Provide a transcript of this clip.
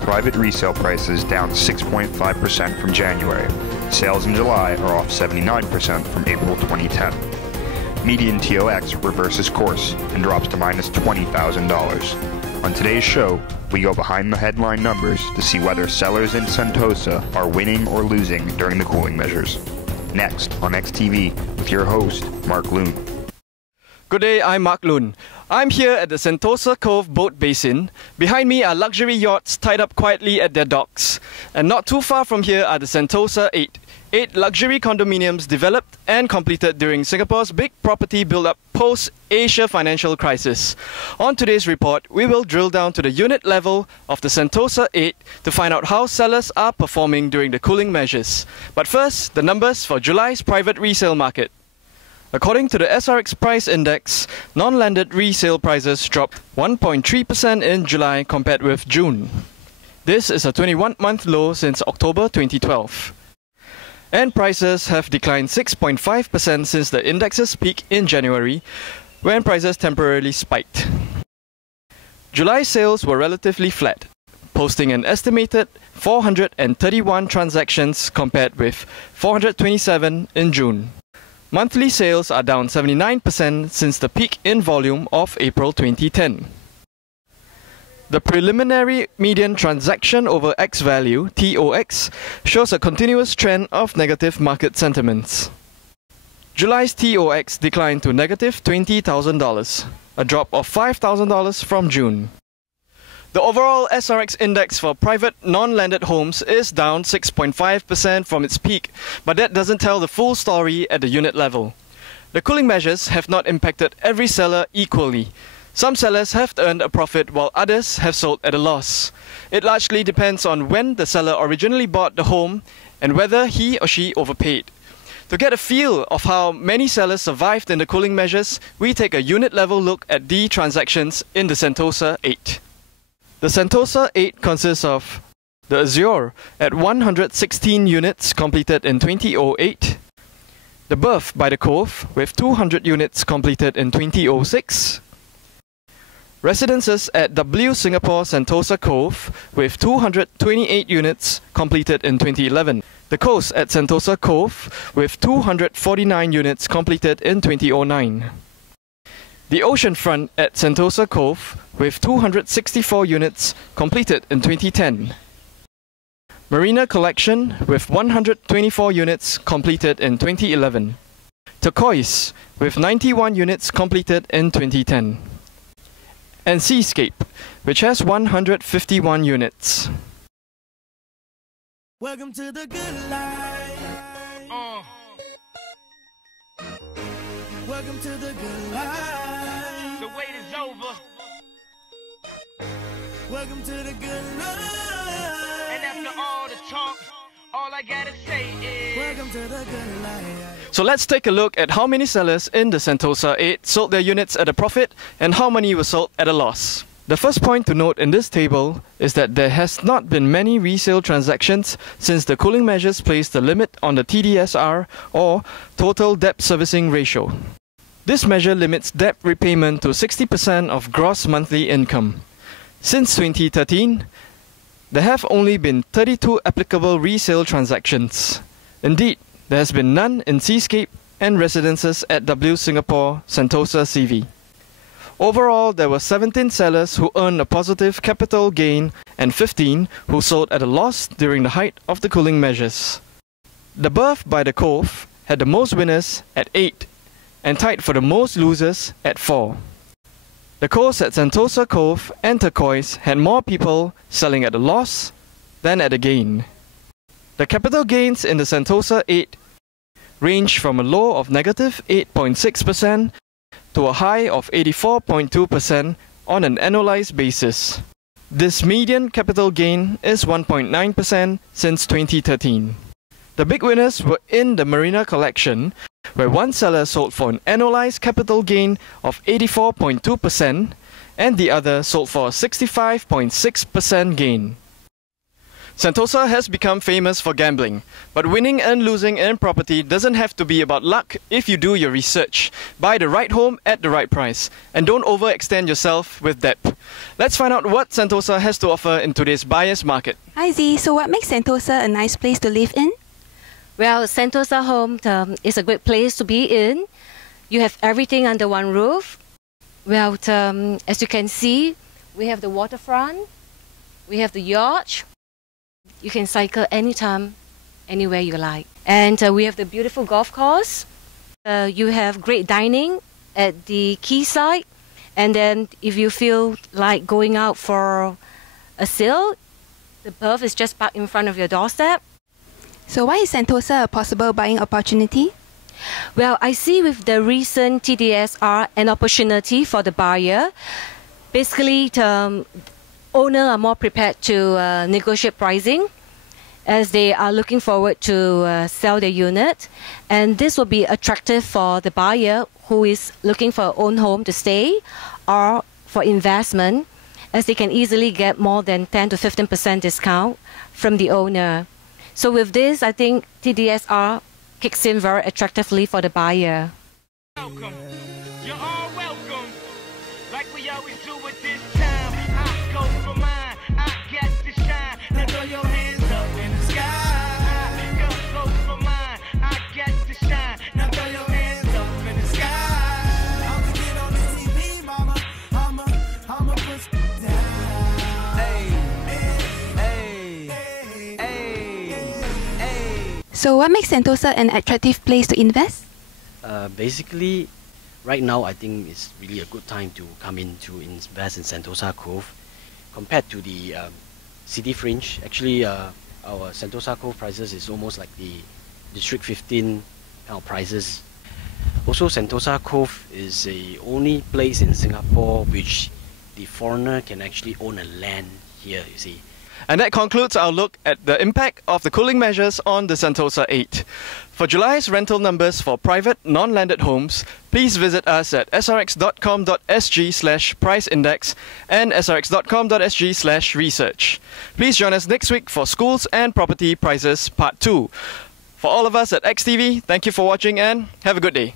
private resale prices down 6.5% from January. Sales in July are off 79% from April 2010. Median TOX reverses course and drops to minus $20,000. On today's show, we go behind the headline numbers to see whether sellers in Sentosa are winning or losing during the cooling measures. Next on XTV with your host, Mark Loon. Good day, I'm Mark Loon. I'm here at the Sentosa Cove boat basin. Behind me are luxury yachts tied up quietly at their docks. And not too far from here are the Sentosa 8. 8 luxury condominiums developed and completed during Singapore's big property build-up post-Asia financial crisis. On today's report, we will drill down to the unit level of the Sentosa 8 to find out how sellers are performing during the cooling measures. But first, the numbers for July's private resale market. According to the SRX Price Index, non-landed resale prices dropped 1.3% in July compared with June. This is a 21-month low since October 2012. And prices have declined 6.5% since the index's peak in January, when prices temporarily spiked. July sales were relatively flat, posting an estimated 431 transactions compared with 427 in June. Monthly sales are down 79% since the peak in volume of April 2010. The preliminary median transaction over X value, TOX, shows a continuous trend of negative market sentiments. July's TOX declined to negative $20,000, a drop of $5,000 from June. The overall SRX index for private non-landed homes is down 6.5% from its peak, but that doesn't tell the full story at the unit level. The cooling measures have not impacted every seller equally. Some sellers have earned a profit while others have sold at a loss. It largely depends on when the seller originally bought the home and whether he or she overpaid. To get a feel of how many sellers survived in the cooling measures, we take a unit level look at the transactions in the Sentosa 8. The Sentosa 8 consists of the Azure at 116 units completed in 2008, the Berth by the Cove with 200 units completed in 2006, residences at W Spore Sentosa Cove with 228 units completed in 2011, the Coast at Sentosa Cove with 249 units completed in 2009. The Oceanfront at Sentosa Cove with 264 units completed in 2010. Marina Collection with 124 units completed in 2011. Turquoise with 91 units completed in 2010. And Seascape, which has 151 units. Welcome to the good life. Welcome to the good life. The wait is over. Welcome to the good life. And after all the talk, all I gotta say is Welcome to the good life. So let's take a look at how many sellers in the Sentosa 8 sold their units at a profit and how many were sold at a loss. The first point to note in this table is that there has not been many resale transactions since the cooling measures placed the limit on the TDSR or Total Debt Servicing Ratio. This measure limits debt repayment to 60% of gross monthly income. Since 2013, there have only been 32 applicable resale transactions. Indeed, there has been none in Seascape and residences at W Spore Sentosa CV. Overall, there were 17 sellers who earned a positive capital gain and 15 who sold at a loss during the height of the cooling measures. The Berth by the Cove had the most winners at 8 and tied for the most losers at 4. The Coast at Sentosa Cove and Turquoise had more people selling at a loss than at a gain. The capital gains in the Sentosa 8 range from a low of negative 8.6% to a high of 84.2% on an annualized basis. This median capital gain is 1.9% since 2013. The big winners were in the Marina Collection, where one seller sold for an annualized capital gain of 84.2% and the other sold for a 65.6% gain. Sentosa has become famous for gambling, but winning and losing in property doesn't have to be about luck if you do your research. Buy the right home at the right price, and don't overextend yourself with debt. Let's find out what Sentosa has to offer in today's buyer's market. Hi Z, so what makes Sentosa a nice place to live in? Well, Sentosa Home is a great place to be in. You have everything under one roof. Well, as you can see, we have the waterfront, we have the yacht. You can cycle anytime, anywhere you like. And we have the beautiful golf course. You have great dining at the quayside. And then if you feel like going out for a sail, the berth is just parked in front of your doorstep. So why is Sentosa a possible buying opportunity? Well, I see with the recent TDSR an opportunity for the buyer. Basically, the owners are more prepared to negotiate pricing as they are looking forward to sell their unit. And this will be attractive for the buyer who is looking for an own home to stay or for investment, as they can easily get more than 10 to 15% discount from the owner. So with this, I think TDSR kicks in very attractively for the buyer. Welcome. You're all welcome. Like we always do at this time. I go for mine. I get to shine. Now throw your hands up in the sky. Girls go for mine. I get to shine. Now throw your hands up in the sky. I'ma get on the TV, mama. I'ma push it down. So what makes Sentosa an attractive place to invest? Basically, right now I think it's really a good time to come in to invest in Sentosa Cove. Compared to the city fringe, actually our Sentosa Cove prices is almost like the District 15 kind of prices. Also, Sentosa Cove is the only place in Singapore which the foreigner can actually own a land here, you see. And that concludes our look at the impact of the cooling measures on the Sentosa 8. For July's rental numbers for private, non-landed homes, please visit us at srx.com.sg/price index and srx.com.sg/research. Please join us next week for Schools and Property Prices Part 2. For all of us at XTV, thank you for watching and have a good day.